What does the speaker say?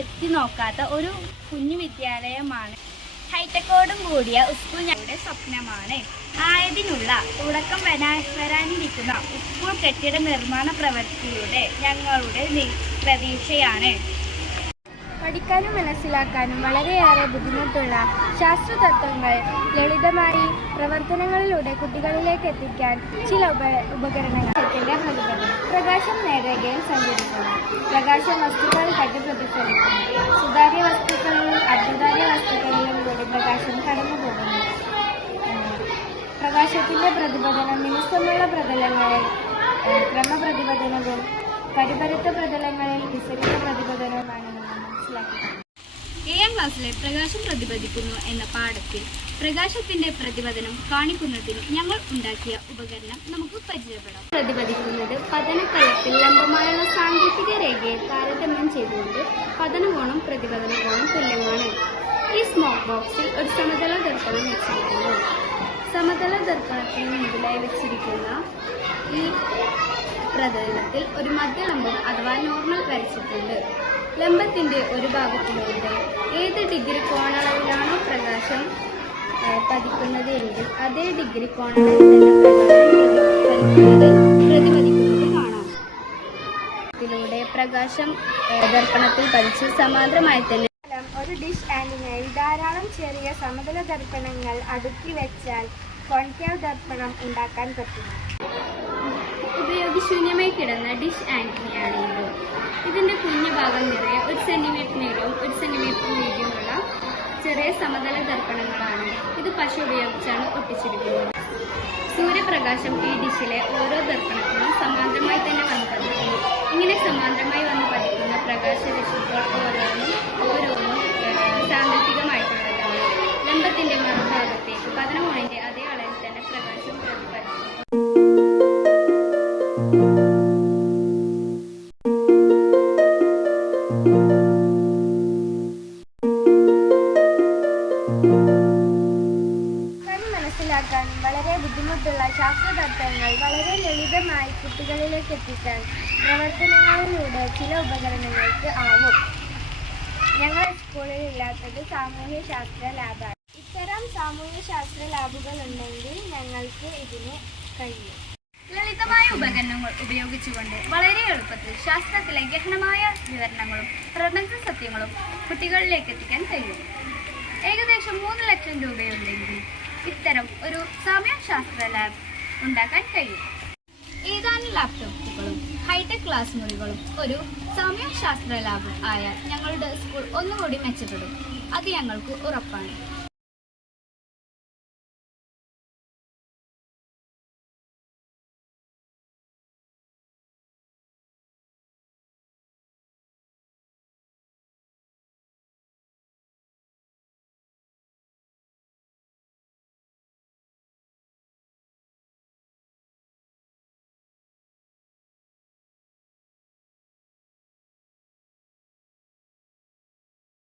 എത്തി നോക്കാത്ത ഒരു കുഞ്ഞു വിദ്യാലയമാണ്. ഹൈടെക്കോടും കൂടിയ സ്കൂൾ ഞങ്ങളുടെ സ്വപ്നമാണ്. ആയതിനുള്ള തുടക്കം വരാനിരിക്കുന്ന സ്കൂൾ കെട്ടിട നിർമ്മാണ പ്രവൃത്തിയുടെ ഞങ്ങളുടെ പ്രതീക്ഷയാണ്. പഠിക്കാനും മനസ്സിലാക്കാനും വളരെയേറെ ബുദ്ധിമുട്ടുള്ള ശാസ്ത്രതത്വങ്ങൾ ലളിതമായി പ്രവർത്തനങ്ങളിലൂടെ കുട്ടികളിലേക്ക് എത്തിക്കാൻ ചില ഉപകരണങ്ങൾ. പ്രകാശം നേരേഖയിൽ സഞ്ചരിക്കുന്നു. പ്രകാശം വസ്തുക്കളിൽ തട്ടി പ്രതിഫലിക്കുന്നു. സുതാര്യ വസ്തുക്കളിലും അർദ്ധധാര്യ വസ്തുക്കളിലും കൂടി പ്രകാശം കടന്നുപോകുന്നു. പ്രകാശത്തിന്റെ പ്രതിപതനം മിനുസമുള്ള പ്രതലങ്ങളിൽ ക്രമപ്രതിപതനവും പരിപരുത്ത പ്രതലങ്ങളിൽ വിസരിത പ്രതിപതനവുമാണ് നമ്മൾ മനസ്സിലാക്കുന്നത്. 7ാം ക്ലാസ്സിലെ പ്രകാശം പ്രതിപദിക്കുന്നു എന്ന പാഠത്തിൽ പ്രകാശത്തിന്റെ പ്രതിപതനം കാണിക്കുന്നതിന് ഞങ്ങൾ ഉണ്ടാക്കിയ ഉപകരണം നമുക്ക് പരിചയപ്പെടാം. പ്രതിപദിക്കുന്നത് പതനതലത്തിൽ ലംബമായുള്ള സാങ്കേതിക രേഖയെ താരതമ്യം ചെയ്തുകൊണ്ട് പതനകോണും പ്രതിപതന കോണും തുല്യമാണ്. ഈ സ്മോക്ക് ബോക്സിൽ ഒരു സമതല ദർപ്പണം വെച്ചിരിക്കുന്നു. സമതല ദർപ്പണത്തിന് മുമ്പിലായി വെച്ചിരിക്കുന്ന ഈ പ്രതലത്തിൽ ഒരു മധ്യലംബം അഥവാ നോർമൽ വരച്ചിട്ടുണ്ട്. ലംബത്തിന്റെ ഒരു ഭാഗത്തിലൂടെ ഏത് ഡിഗ്രി കോണളവിലാണോ പ്രകാശം പതിക്കുന്നത് എങ്കിൽ അതേ ഡിഗ്രി കോണളവിൽ തന്നെ പ്രതിപദിക്കുന്നത് കാണാം. ഇതിലൂടെ പ്രകാശം ദർപ്പണത്തിൽ പതിച്ച് സമാന്തരമായി തന്നെ ഒരു ഡിഷ് ആന്റിനയിൽ ധാരാളം ചെറിയ സമതല ദർപ്പണങ്ങൾ അടുക്കി വെച്ചാൽ കോൺകേവ് ദർപ്പണം ഉണ്ടാക്കാൻ പറ്റും. ഉപയോഗശൂന്യമായി കിടന്ന ഡിഷ് ആന്റിനയാണ് ഇത്. ഇതിന്റെ കുഞ്ഞു ഭാഗം നിറയെ 1 സെന്റിമീറ്റർ നീളവും 1 സെന്റിമീറ്റർ വീതിയുമുള്ള ചെറിയ സമതല ദർപ്പണങ്ങളാണ്. ഇത് പശ ഉപയോഗിച്ചാണ് ഒട്ടിച്ചിരിക്കുന്നത്. സൂര്യപ്രകാശം ഈ ഡിഷിലെ ഓരോ ദർപ്പണത്തിനും സമാന്തരമായി തന്നെ വന്ന് പതിക്കുന്നു. ഇങ്ങനെ സമാന്തരമായി വന്ന് പതിക്കുന്ന പ്രകാശരശ്മികൾ ഓരോന്നും സാങ്കല്പികമായിട്ടുള്ളതാണ്. ലംബത്തിന്റെ മറുഭാഗത്തേക്ക് പതനകോണിന്റെ അതേ അളവിൽ തന്നെ പ്രകാശം പ്രതിഫലിക്കുന്നു. മനസ്സിലാക്കാനും വളരെ ബുദ്ധിമുട്ടുള്ള ശാസ്ത്രതത്വങ്ങൾ വളരെ ലളിതമായി കുട്ടികളിലേക്ക് എത്തിക്കാൻ പ്രവർത്തനങ്ങളിലൂടെ ചില ഉപകരണങ്ങൾക്ക് ആവും. ഞങ്ങളുടെ സ്കൂളിൽ ഇല്ലാത്തത് സാമൂഹ്യശാസ്ത്ര ലാബാണ്. ഇത്തരം സാമൂഹ്യശാസ്ത്ര ലാബുകൾ ഉണ്ടെങ്കിൽ ഞങ്ങൾക്ക് ഇതിന് കഴിയും. ലളിതമായ ഉപകരണങ്ങൾ ഉപയോഗിച്ചുകൊണ്ട് വളരെ എളുപ്പത്തിൽ ശാസ്ത്രത്തിലെ ഗഹനമായ വിവരണങ്ങളും പ്രപഞ്ച സത്യങ്ങളും കുട്ടികളിലേക്ക് എത്തിക്കാൻ കഴിയും. ഏകദേശം 3 ലക്ഷം രൂപയുണ്ടെങ്കിൽ ഇത്തരം ഒരു സാമ്യശാസ്ത്ര ലാബ് ഉണ്ടാക്കാൻ കഴിയും. ഏതാനും ലാപ്ടോപ്പുകളും ഹൈടെക് ക്ലാസ് മുറികളും ഒരു സാമ്യശാസ്ത്ര ലാബ് ആയാൽ ഞങ്ങളുടെ സ്കൂൾ ഒന്നുകൂടി മെച്ചപ്പെടും. അത് ഞങ്ങൾക്ക് ഉറപ്പാണ്.